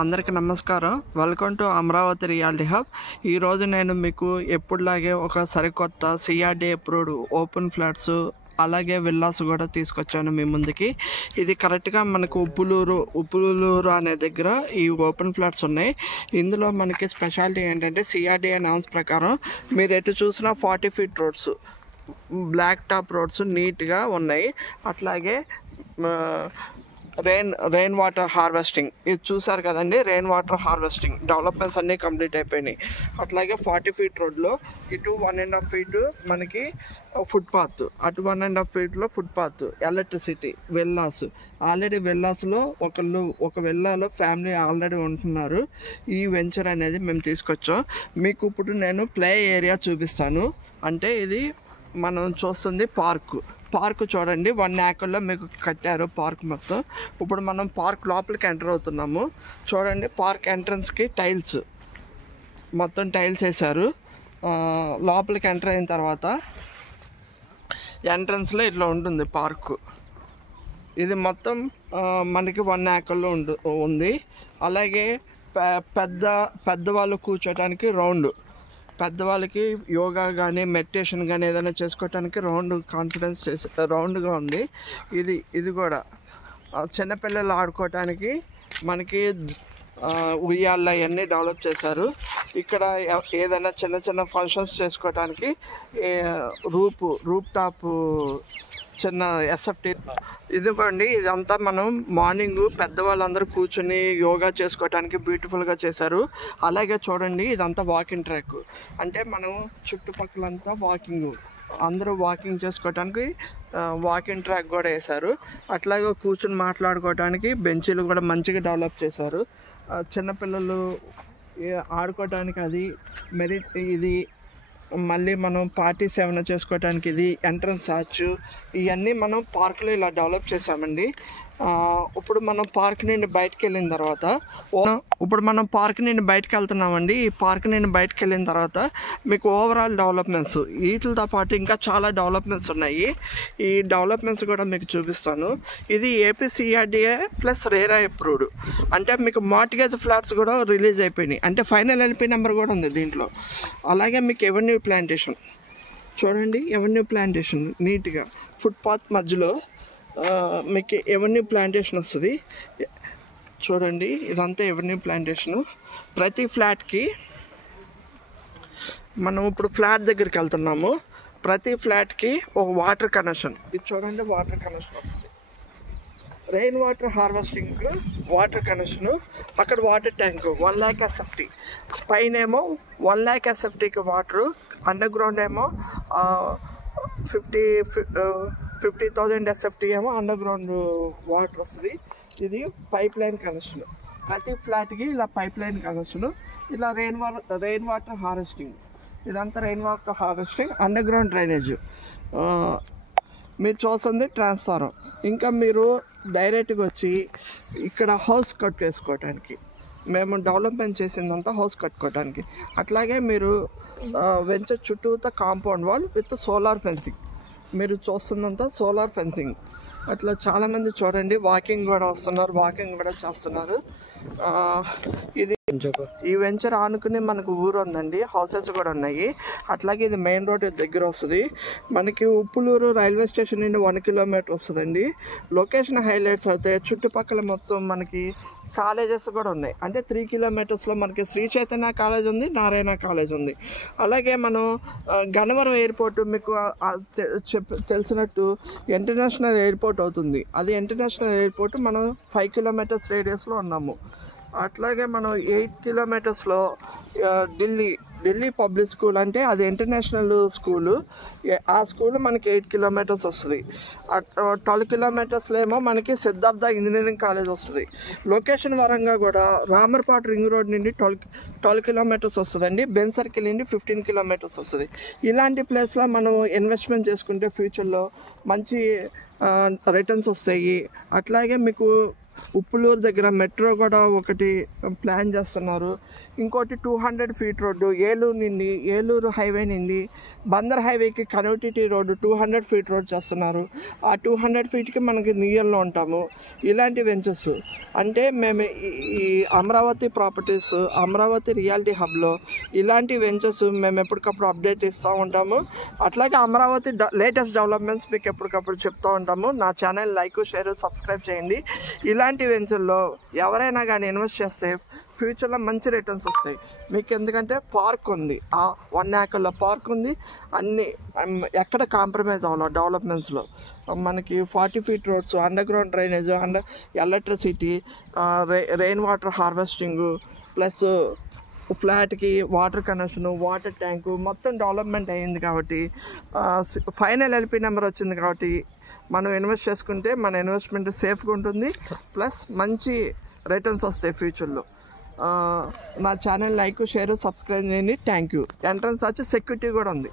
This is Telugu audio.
అందరికీ నమస్కారం. Welcome to Amaravati reality hub. ఈరోజు నేను మీకు ఎప్పుడులాగే ఒక సరికొత్త సిఆర్డీ అప్రూవ్డ్ ఓపెన్ ఫ్లాట్స్ అలాగే విల్లాస్ కూడా తీసుకొచ్చాను మీ ముందుకి. ఇది కరెక్ట్గా మనకు ఉప్పులూరు అనే దగ్గర ఈ ఓపెన్ ఫ్లాట్స్ ఉన్నాయి. ఇందులో మనకి స్పెషాలిటీ ఏంటంటే సిఆర్డీ నామ్స్ ప్రకారం మీరు ఎటు చూసినా 40 feet roads, black top roads నీట్గా ఉన్నాయి. అట్లాగే రెయిన్ వాటర్ హార్వెస్టింగ్ ఇది చూసారు కదండి. రెయిన్ వాటర్ హార్వెస్టింగ్ డెవలప్మెంట్స్ అన్నీ కంప్లీట్ అయిపోయినాయి. అట్లాగే 40 ఫీట్ రోడ్లో ఇటు 1.5 ఫీట్ మనకి ఫుట్పాత్, అటు 1.5 ఫీట్లో ఫుట్పాత్, ఎలక్ట్రిసిటీ, విల్లాస్. ఆల్రెడీ విల్లాస్లో ఒక విల్లాలో ఫ్యామిలీ ఆల్రెడీ ఉంటున్నారు. ఈ వెంచర్ అనేది మేము తీసుకొచ్చాం. మీకు ఇప్పుడు నేను ప్లే ఏరియా చూపిస్తాను. అంటే ఇది మనం చూస్తుంది పార్క్ చూడండి. 1 ఏకర్లో మీకు కట్టారు పార్క్ మొత్తం. ఇప్పుడు మనం పార్క్ లోపలికి ఎంటర్ అవుతున్నాము. చూడండి, పార్క్ ఎంట్రన్స్కి మొత్తం టైల్స్ వేశారు. లోపలికి ఎంటర్ అయిన తర్వాత ఎంట్రన్స్లో ఇట్లా ఉంటుంది పార్కు. ఇది మొత్తం మనకి 1 ఏకర్లో ఉంది. అలాగే పెద్దవాళ్ళు కూర్చోటానికి పెద్దవాళ్ళకి యోగా కానీ మెడిటేషన్ కానీ ఏదైనా చేసుకోవటానికి రౌండ్గా ఉంది. ఇది కూడా చిన్నపిల్లలు ఆడుకోవటానికి మనకి ఉయ్యాల అవన్నీ డెవలప్ చేశారు. ఇక్కడ ఏదైనా చిన్న ఫంక్షన్స్ చేసుకోవటానికి రూప్ టాప్ చిన్న ఎస్ఎఫ్టీ. ఇదిగోండి, ఇదంతా మనం మార్నింగ్ పెద్దవాళ్ళందరూ కూర్చొని యోగా చేసుకోవటానికి బ్యూటిఫుల్గా చేశారు. అలాగే చూడండి, ఇదంతా వాకింగ్ ట్రాక్. అంటే మనం చుట్టుపక్కలంతా అందరూ వాకింగ్ చేసుకోవటానికి వాకింగ్ ట్రాక్ కూడా వేశారు. అట్లాగే కూర్చొని మాట్లాడుకోవటానికి బెంచీలు కూడా మంచిగా డెవలప్ చేశారు. చిన్నపిల్లలు ఆడుకోవటానికి అది ఇది. మళ్ళీ మనం పార్టీస్ ఏమైనా చేసుకోవటానికి ఇది ఎంట్రన్స్ ఆర్చ్. ఇవన్నీ మనం పార్క్లో ఇలా డెవలప్ చేసామండి. ఇప్పుడు మనం పార్క్ నుండి బయటకు వెళ్ళిన తర్వాత వెళ్తున్నామండి. ఈ పార్క్ నుండి బయటకు వెళ్ళిన తర్వాత మీకు ఓవరాల్ డెవలప్మెంట్స్ వీటితో పాటు ఇంకా చాలా డెవలప్మెంట్స్ ఉన్నాయి. ఈ డెవలప్మెంట్స్ కూడా మీకు చూపిస్తాను. ఇది ఏపీసీఆర్డీఏ ప్లస్ రేరా అప్రూవ్డ్. అంటే మీకు మార్టిగేజ్ ఫ్లాట్స్ కూడా రిలీజ్ అయిపోయినాయి. అంటే ఫైనల్ ఎల్పీ నెంబర్ కూడా ఉంది దీంట్లో. అలాగే మీకు ఎవెన్యూ ప్లాంటేషన్ చూడండి. ఎవెన్యూ ప్లాంటేషన్ నీట్గా ఫుట్పాత్ మధ్యలో మీకు ఎవెన్యూ ప్లాంటేషన్ వస్తుంది. చూడండి, ఇదంతా ఎవెన్యూ ప్లాంటేషను. ప్రతి ఫ్లాట్కి మనం ఇప్పుడు ఫ్లాట్ దగ్గరికి వెళ్తున్నాము. ప్రతి ఫ్లాట్కి ఒక వాటర్ కనెక్షన్. ఇది చూడండి, వాటర్ కనెక్షన్ వస్తుంది. Rain water harvesting water connection. అక్కడ వాటర్ ట్యాంకు 1 lakh SFT. పైనేమో 1 lakh SFTకి వాటరు. అండర్ గ్రౌండ్ ఏమో 50,000 SFT ఏమో అండర్ గ్రౌండ్ వాటర్ వస్తుంది. ఇది పైప్ లైన్ కనెక్షన్. ప్రతి ఫ్లాట్కి ఇలా పైప్ లైన్ కనెక్షన్. ఇలా రెయిన్ వాటర్ హార్వెస్టింగ్. ఇదంతా rain water harvesting. Under ground drainage. మీరు చూస్తుంది ట్రాన్స్ఫారం. ఇంకా మీరు డైరెక్ట్గా వచ్చి ఇక్కడ హౌస్ కట్టుకోవటానికి మేము డెవలప్మెంట్ చేసిందంతా హౌస్ కట్టుకోవటానికి. అట్లాగే మీరు వెంచర్ చుట్టూతో compound wall with solar fencing. మీరు చూస్తుందంతా సోలార్ ఫెన్సింగ్. అట్లా చాలామంది చూడండి వాకింగ్ కూడా వస్తున్నారు, వాకింగ్ కూడా చేస్తున్నారు. ఈ వెంచర్ ఆనుకుని మనకు ఊరు ఉందండి, హౌసెస్ కూడా ఉన్నాయి. అట్లాగే ఇది మెయిన్ రోడ్ దగ్గర వస్తుంది. మనకి ఉప్పులూరు రైల్వే స్టేషన్ నుండి 1 కిలోమీటర్ వస్తుందండి. లొకేషన్ హైలైట్స్ అయితే చుట్టుపక్కల మొత్తం మనకి కాలేజెస్ కూడా ఉన్నాయి. అంటే 3 కిలోమీటర్స్లో మనకి శ్రీ చైతన్య కాలేజ్ ఉంది, నారాయణ కాలేజ్ ఉంది. అలాగే మనం గన్నవరం ఎయిర్పోర్ట్ మీకు తెలిసినట్టు ఇంటర్నేషనల్ ఎయిర్పోర్ట్ అవుతుంది. అది ఇంటర్నేషనల్ ఎయిర్పోర్ట్ మనం 5 కిలోమీటర్స్ రేడియస్లో ఉన్నాము. అట్లాగే మనం 8 కిలోమీటర్స్లో ఢిల్లీ పబ్లిక్ స్కూల్, అంటే అది ఇంటర్నేషనల్ స్కూలు. ఆ స్కూల్ మనకి 8 కిలోమీటర్స్ వస్తుంది. 12 కిలోమీటర్స్లో ఏమో మనకి సిద్ధార్థ ఇంజనీరింగ్ కాలేజ్ వస్తుంది. లొకేషన్ పరంగా కూడా రామర్పాటు రింగ్ రోడ్ నుండి 12 కిలోమీటర్స్ వస్తుందండి. బెన్ సర్కిల్ నుండి 15 కిలోమీటర్స్ వస్తుంది. ఇలాంటి ప్లేస్లో మనం ఇన్వెస్ట్మెంట్ చేసుకుంటే ఫ్యూచర్లో మంచి రిటర్న్స్ వస్తాయి. అట్లాగే మీకు ఉప్పులూరు దగ్గర మెట్రో కూడా ఒకటి ప్లాన్ చేస్తున్నారు. ఇంకోటి 200 ఫీట్ రోడ్డు ఏలూరు హైవే నుండి బందర్ హైవేకి కనెక్టివిటీ రోడ్డు 200 ఫీట్ రోడ్ చేస్తున్నారు. ఆ 200 ఫీట్కి మనకి నియర్లో ఉంటాము. ఇలాంటి వెంచర్స్ అంటే మేము ఈ అమరావతి ప్రాపర్టీస్, అమరావతి రియాలిటీ హబ్లో ఇలాంటి వెంచర్స్ మేము ఎప్పటికప్పుడు అప్డేట్ ఇస్తూ ఉంటాము. అట్లాగే అమరావతి లేటెస్ట్ డెవలప్మెంట్స్ మీకు ఎప్పటికప్పుడు చెప్తూ ఉంటాము. నా ఛానల్ లైక్, షేర్, సబ్స్క్రైబ్ చేయండి. ఇలాంటి వెంచర్లో ఎవరైనా కానీ ఇన్వెస్ట్ చేస్తే ఫ్యూచర్లో మంచి రిటర్న్స్ వస్తాయి మీకు. ఎందుకంటే పార్క్ ఉంది, 1 acre పార్క్ ఉంది. అన్నీ ఎక్కడ కాంప్రమైజ్ అవ్వాలి డెవలప్మెంట్స్లో. మనకి 40 feet roads, under ground drainage, electricity, rain water harvesting, plus ఫ్లాట్కి వాటర్ కనెక్షన్, వాటర్ ట్యాంకు మొత్తం డెవలప్మెంట్ అయ్యింది. కాబట్టి ఫైనల్ ఎల్పి నెంబర్ వచ్చింది. కాబట్టి మనం ఇన్వెస్ట్ చేసుకుంటే మన ఇన్వెస్ట్మెంట్ సేఫ్గా ఉంటుంది, ప్లస్ మంచి రిటర్న్స్ వస్తాయి ఫ్యూచర్లో. నా ఛానల్ లైక్, షేర్, సబ్స్క్రైబ్ చేయండి. Thank you. ఎంట్రన్స్ వచ్చి సెక్యూరిటీ కూడా ఉంది.